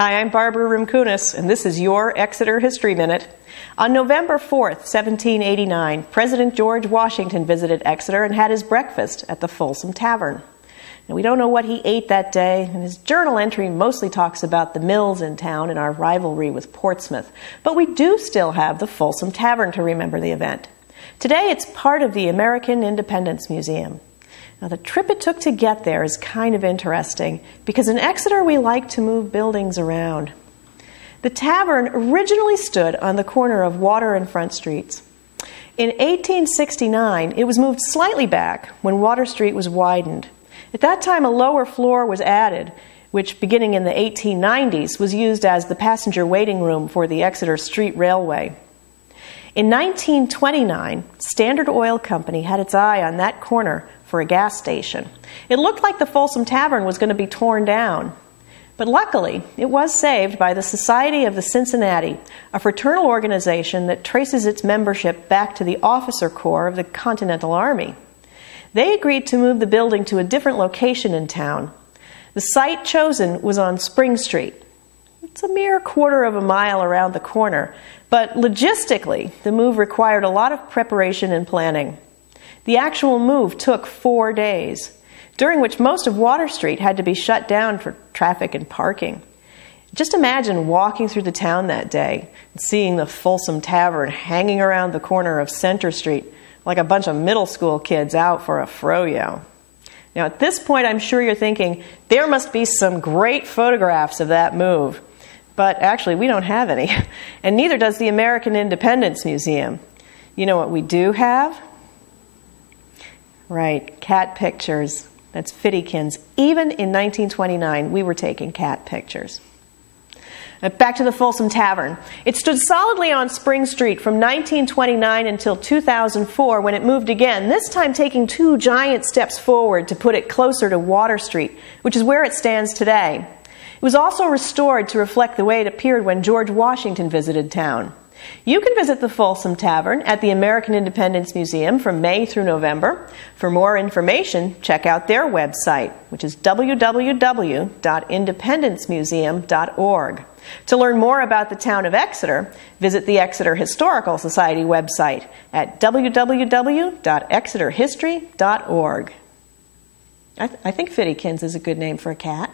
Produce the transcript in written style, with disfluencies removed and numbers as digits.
Hi, I'm Barbara Rimkunis, and this is your Exeter History Minute. On November 4th, 1789, President George Washington visited Exeter and had his breakfast at the Folsom Tavern. Now, we don't know what he ate that day, and his journal entry mostly talks about the mills in town and our rivalry with Portsmouth. But we do still have the Folsom Tavern to remember the event. Today, it's part of the American Independence Museum. Now, the trip it took to get there is kind of interesting because in Exeter we like to move buildings around. The tavern originally stood on the corner of Water and Front Streets. In 1869, it was moved slightly back when Water Street was widened. At that time, a lower floor was added, which beginning in the 1890s was used as the passenger waiting room for the Exeter Street Railway. In 1929, Standard Oil Company had its eye on that corner for a gas station. It looked like the Folsom Tavern was going to be torn down. But luckily, it was saved by the Society of the Cincinnati, a fraternal organization that traces its membership back to the officer corps of the Continental Army. They agreed to move the building to a different location in town. The site chosen was on Spring Street. It's a mere quarter of a mile around the corner, but logistically, the move required a lot of preparation and planning. The actual move took 4 days, during which most of Water Street had to be shut down for traffic and parking. Just imagine walking through the town that day and seeing the Folsom Tavern hanging around the corner of Center Street like a bunch of middle school kids out for a froyo. Now, at this point, I'm sure you're thinking, there must be some great photographs of that move. But actually, we don't have any, and neither does the American Independence Museum. You know what we do have? Right, cat pictures. That's Fittykins. Even in 1929, we were taking cat pictures. Back to the Folsom Tavern. It stood solidly on Spring Street from 1929 until 2004 when it moved again, this time taking 2 giant steps forward to put it closer to Water Street, which is where it stands today. It was also restored to reflect the way it appeared when George Washington visited town. You can visit the Folsom Tavern at the American Independence Museum from May through November. For more information, check out their website, which is www.independencemuseum.org. To learn more about the town of Exeter, visit the Exeter Historical Society website at www.exeterhistory.org. I think Fittykins is a good name for a cat.